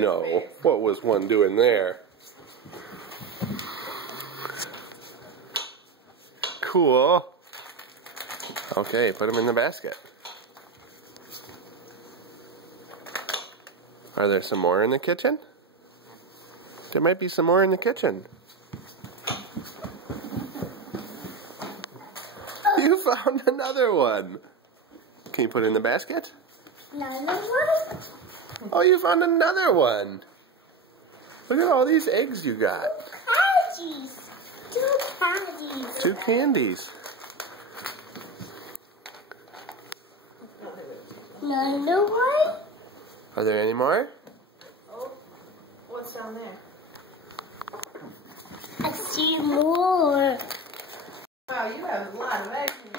no. What was one doing there? Cool. Okay, put them in the basket. Are there some more in the kitchen? There might be some more in the kitchen. You found another one. Can you put it in the basket? Another one? Oh, you found another one. Look at all these eggs you got. Candies. Two candies. Two candies. Another one? Are there any more? Oh, what's down there? I see more. Wow, you have a lot of eggs in